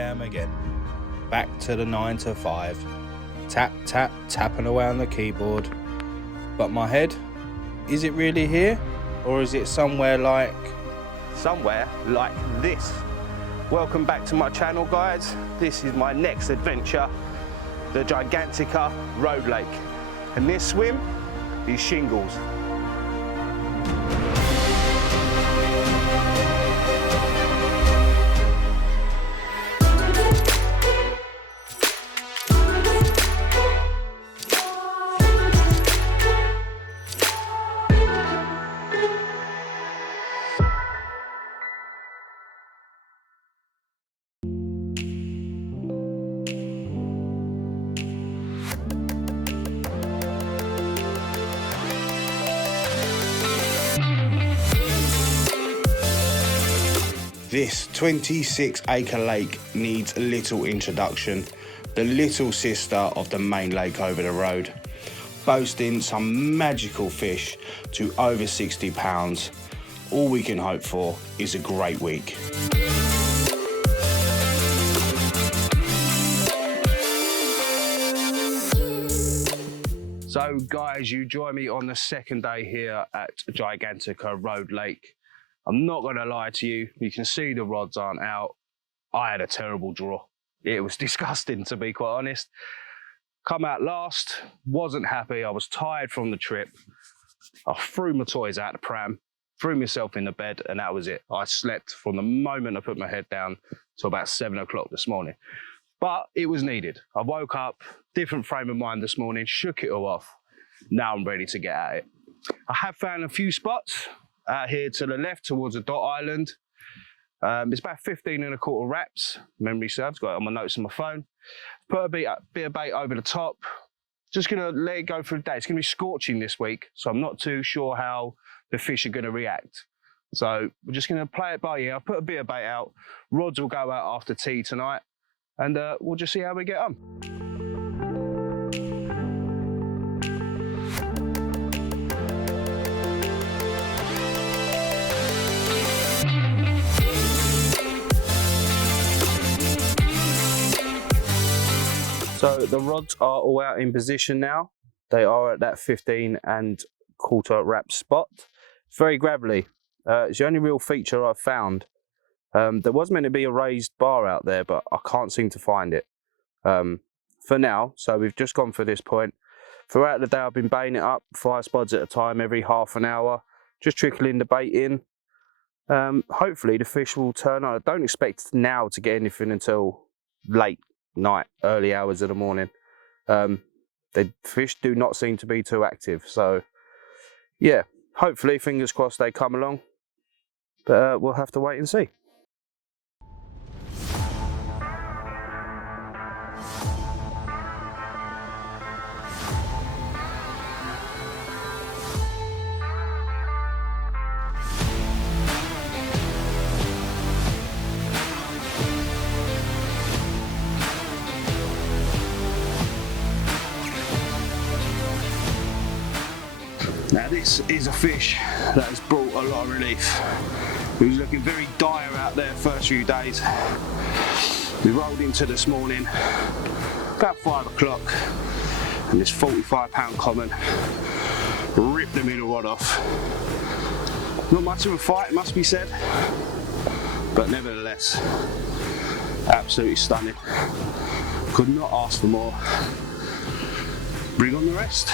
am again, back to the 9 to 5, tap, tap, tapping away on the keyboard. But my head, is it really here? Or is it somewhere like this? Welcome back to my channel, guys. This is my next adventure, the Gigantica Road Lake. And this swim is shingles. This 26-acre lake needs little introduction. The little sister of the main lake over the road, boasting some magical fish to over 60 pounds. All we can hope for is a great week. So guys, you join me on the second day here at Gigantica Road Lake. I'm not going to lie to you, you can see the rods aren't out. I had a terrible draw. It was disgusting, to be quite honest. Come out last, wasn't happy, I was tired from the trip. I threw my toys out the pram, threw myself in the bed, and that was it. I slept from the moment I put my head down till about 7 o'clock this morning. But it was needed. I woke up, different frame of mind this morning, shook it all off. Now I'm ready to get at it. I have found a few spots out here to the left towards a dot island. It's about 15 and a quarter wraps, memory serves, got it on my notes on my phone. Put a bit of bait over the top. Just gonna let it go for a day. It's gonna be scorching this week, so I'm not too sure how the fish are gonna react. So we're just gonna play it by ear. I'll put a bit of bait out. Rods will go out after tea tonight, and we'll just see how we get on. So the rods are all out in position now. They are at that 15 and quarter wrap spot. It's very gravelly. It's the only real feature I've found. There was meant to be a raised bar out there, but I can't seem to find it for now. So we've just gone for this point. Throughout the day, I've been baiting it up 5 spots at a time, every half an hour, just trickling the bait in. Hopefully the fish will turn on. I don't expect now to get anything until late night, early hours of the morning. The fish do not seem to be too active, so yeah, hopefully, fingers crossed, they come along, but we'll have to wait and see. Now this is a fish that has brought a lot of relief. He was looking very dire out there first few days. We rolled into this morning about 5 o'clock, and this 45-pound common ripped the middle rod off. Not much of a fight, it must be said, but nevertheless, absolutely stunning. Could not ask for more. Bring on the rest.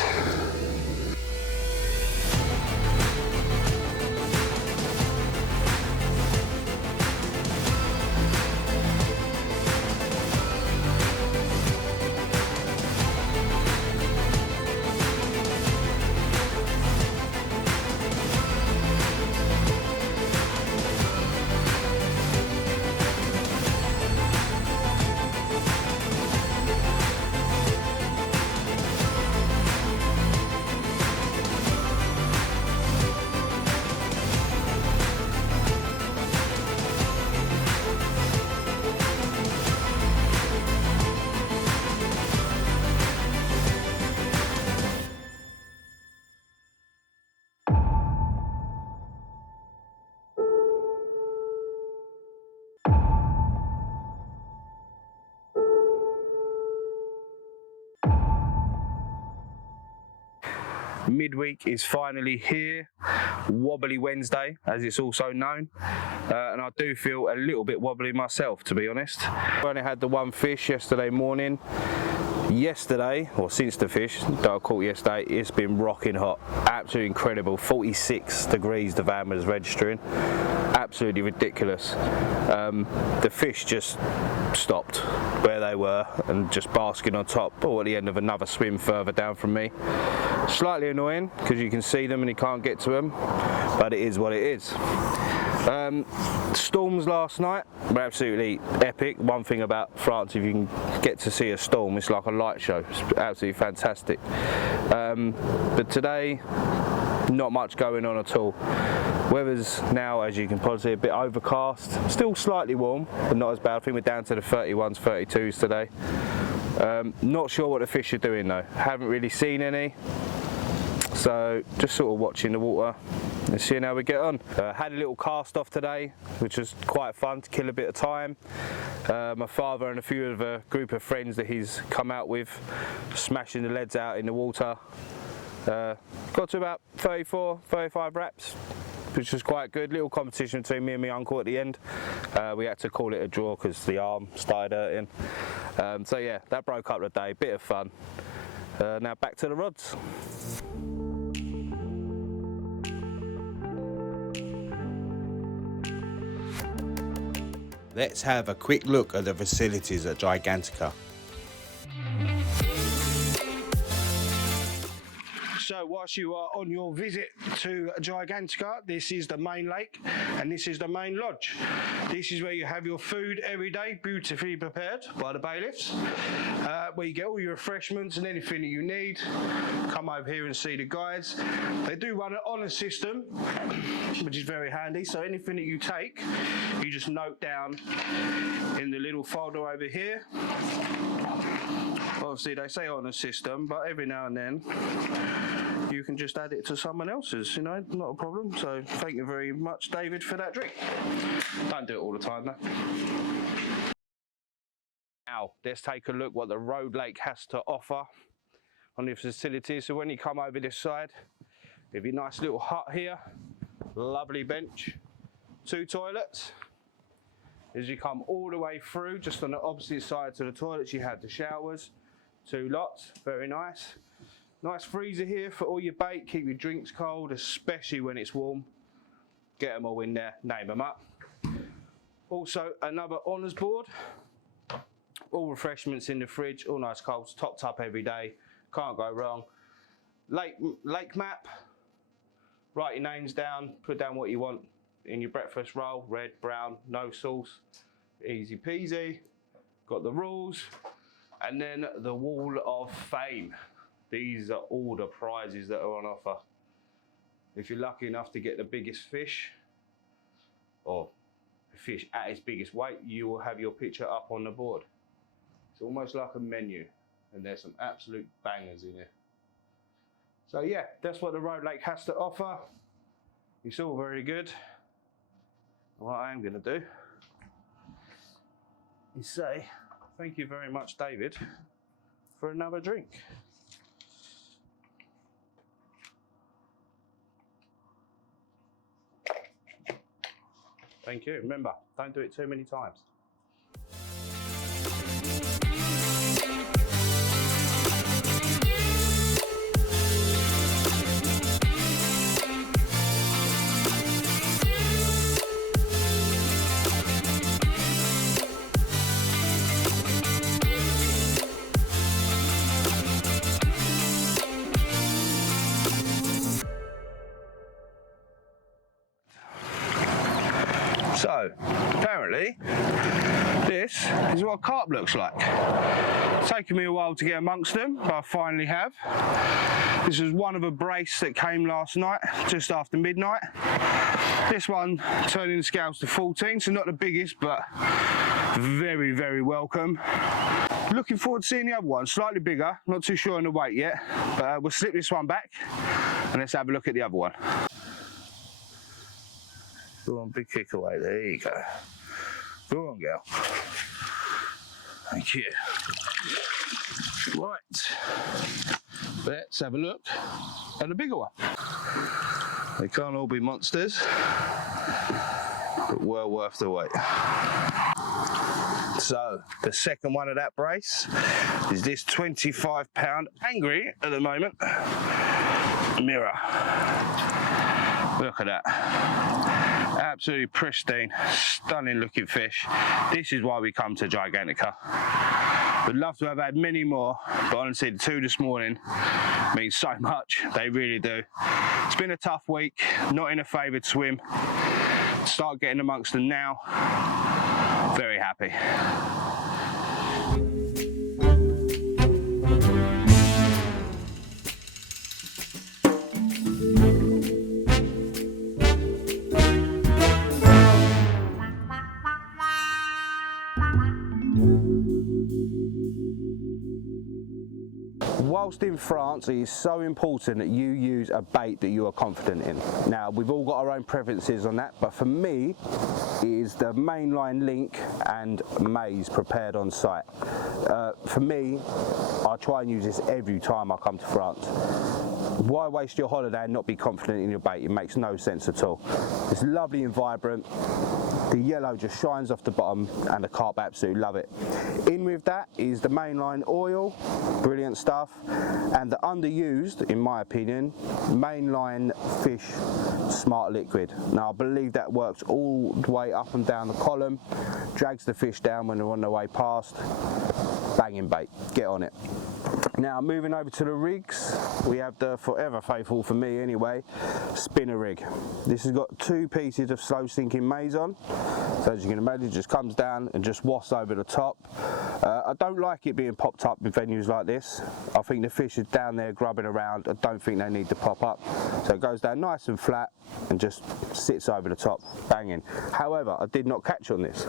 Midweek is finally here, Wobbly Wednesday as it's also known, and I do feel a little bit wobbly myself, to be honest. I only had the one fish yesterday morning. Yesterday, or since the fish that I caught yesterday, it's been rocking hot, absolutely incredible. 46 degrees the van was registering, absolutely ridiculous. The fish just stopped where they were and just basking on top, or at the end of another swim further down from me. Slightly annoying because you can see them and you can't get to them, but it is what it is. Storms last night were absolutely epic. One thing about France, if you can get to see a storm, it's like a light show. It's absolutely fantastic. But today, not much going on at all. Weather's now, as you can probably see, a bit overcast. Still slightly warm, but not as bad. I think we're down to the 31s, 32s today. Not sure what the fish are doing though. Haven't really seen any. So just sort of watching the water and seeing how we get on. Had a little cast off today, which was quite fun to kill a bit of time. My father and a few of a group of friends that he's come out with, smashing the leads out in the water. Got to about 34, 35 wraps, which was quite good. Little competition between me and my uncle at the end. We had to call it a draw because the arm started hurting. So yeah, that broke up the day, bit of fun. Now back to the rods. Let's have a quick look at the facilities at Gigantica. So whilst you are on your visit to Gigantica, this is the main lake and this is the main lodge. This is where you have your food every day, beautifully prepared by the bailiffs, where you get all your refreshments and anything that you need. Come over here and see the guides. They do run an honour system, which is very handy. So anything that you take, you just note down in the little folder over here. Obviously they say honour system, but every now and then you can just add it to someone else's, you know, not a problem. So thank you very much, David, for that drink. Don't do it all the time though. Now let's take a look what the Road Lake has to offer on the facilities. So when you come over this side, there'll be a nice little hut here, lovely bench, 2 toilets. As you come all the way through, just on the opposite side to the toilets, you have the showers, 2 lots, very nice. Nice freezer here for all your bait, keep your drinks cold, especially when it's warm. Get them all in there, name them up. Also another honours board, all refreshments in the fridge, all nice cold, topped up every day, can't go wrong. Lake map, write your names down, put down what you want in your breakfast roll, red, brown, no sauce, easy peasy. Got the rules, and then the wall of fame. These are all the prizes that are on offer. If you're lucky enough to get the biggest fish, or a fish at its biggest weight, you will have your picture up on the board. It's almost like a menu, and there's some absolute bangers in here. So yeah, that's what the Road Lake has to offer. It's all very good. What I am going to do is say thank you very much, David, for another drink. Thank you. Remember, don't do it too many times. So, apparently, this is what carp looks like. It's taken me a while to get amongst them, but I finally have. This was one of a brace that came last night, just after midnight. This one turning the scales to 14, so not the biggest, but very, very welcome. Looking forward to seeing the other one, slightly bigger, not too sure on the weight yet, but we'll slip this one back and let's have a look at the other one. Go on, big kick away, there you go. Go on, girl. Thank you. Right, let's have a look. and a bigger one. They can't all be monsters, but well worth the wait. So the second one of that brace is this 25-pound angry at the moment mirror. Look at that. Absolutely pristine, stunning looking fish. This is why we come to Gigantica. Would love to have had many more, but honestly the two this morning mean so much. They really do. It's been a tough week, not in a favoured swim. Start getting amongst them now. Very happy. Whilst in France, it is so important that you use a bait that you are confident in. Now, we've all got our own preferences on that, but for me, it is the mainline link and maize prepared on site. For me, I try and use this every time I come to France. Why waste your holiday and not be confident in your bait? It makes no sense at all. It's lovely and vibrant. The yellow just shines off the bottom and the carp absolutely love it. In with that is the mainline oil, brilliant stuff, and the underused, in my opinion, mainline fish smart liquid. Now I believe that works all the way up and down the column, drags the fish down when they're on their way past. Banging bait, get on it. Now moving over to the rigs, we have the forever faithful, for me anyway, spinner rig. This has got 2 pieces of slow sinking maize on, so as you can imagine it just comes down and just wafts over the top. I don't like it being popped up in venues like this. I think the fish is down there grubbing around. I don't think they need to pop up, so it goes down nice and flat and just sits over the top, banging. However, I did not catch on this.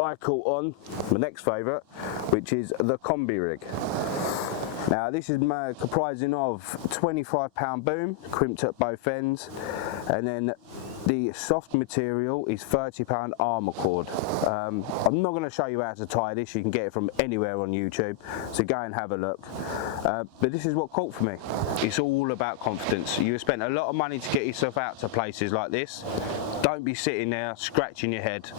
I caught on my next favourite, which is the combi rig. Now this is comprising of 25-pound boom, crimped at both ends, and then the soft material is 30-pound armour cord. I'm not going to show you how to tie this, you can get it from anywhere on YouTube, so go and have a look. But this is what caught for me. It's all about confidence. You have spent a lot of money to get yourself out to places like this. Don't be sitting there scratching your head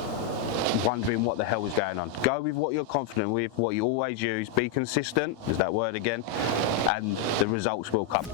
wondering what the hell is going on. Go with what you're confident with, what you always use. Be consistent, there's that word again, and the results will come.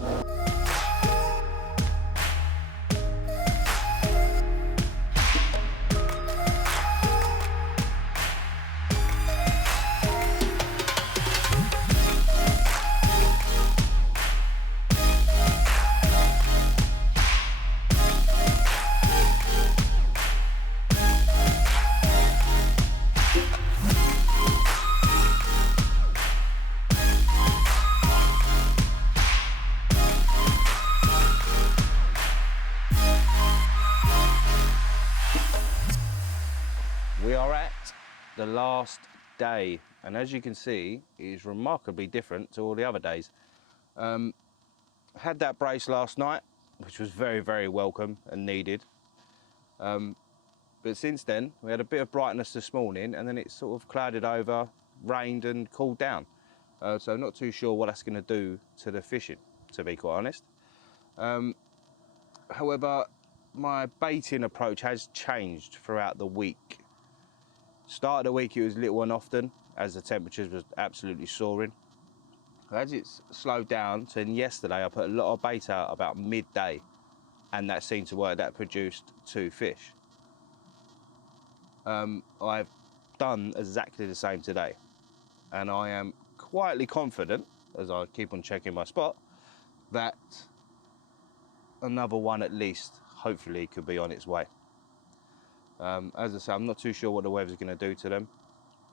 We are at the last day, and as you can see, it is remarkably different to all the other days. Had that brace last night, which was very, very welcome and needed. But since then, we had a bit of brightness this morning, and then it sort of clouded over, rained and cooled down. So I'm not too sure what that's going to do to the fishing, to be quite honest. However, my baiting approach has changed throughout the week. Start of the week it was little and often, as the temperatures was absolutely soaring. As it's slowed down, so yesterday I put a lot of bait out about midday, and that seemed to work. That produced 2 fish. I've done exactly the same today, and I am quietly confident, as I keep on checking my spot, that another one at least, hopefully, could be on its way. As I say, I'm not too sure what the weather's going to do to them,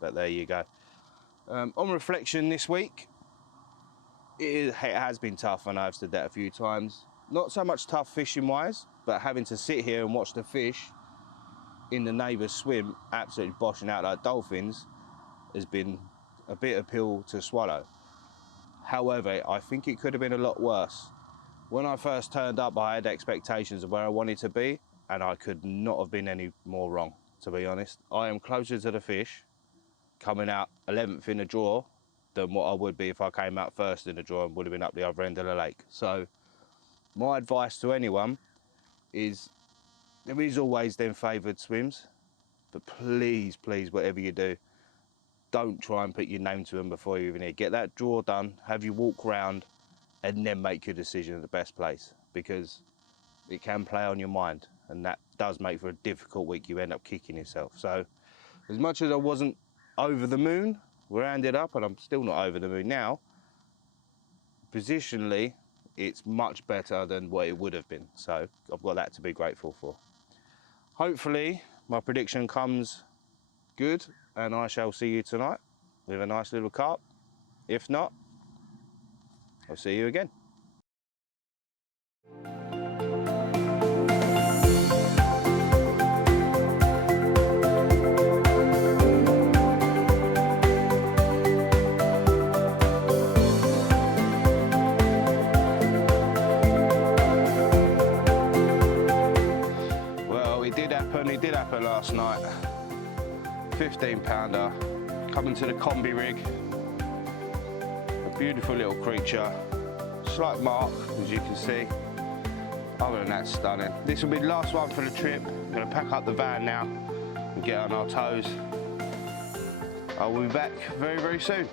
but there you go. On reflection this week, it has been tough, and I've said that a few times. Not so much tough fishing wise, but having to sit here and watch the fish in the neighbour's swim absolutely boshing out like dolphins has been a bit of a pill to swallow. However, I think it could have been a lot worse. When I first turned up, I had expectations of where I wanted to be, and I could not have been any more wrong, to be honest. I am closer to the fish, coming out 11th in the draw, than what I would be if I came out first in the draw and would have been up the other end of the lake. So my advice to anyone is there is always them favoured swims, but please, please, whatever you do, don't try and put your name to them before you're even here. Get that draw done, have you walk round, and then make your decision at the best place, because it can play on your mind, and that does make for a difficult week. You end up kicking yourself. So as much as I wasn't over the moon where I ended up, and I'm still not over the moon now, positionally, it's much better than what it would have been. So I've got that to be grateful for. Hopefully my prediction comes good, and I shall see you tonight with a nice little carp. If not, I'll see you again. It did happen last night. 15-pounder coming to the combi rig. A beautiful little creature. Slight mark, as you can see. Other than that, stunning. This will be the last one for the trip. I'm going to pack up the van now and get on our toes. I will be back very, very soon.